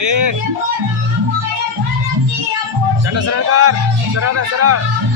ए झेंडा सरळ कर सरळ कर सरळ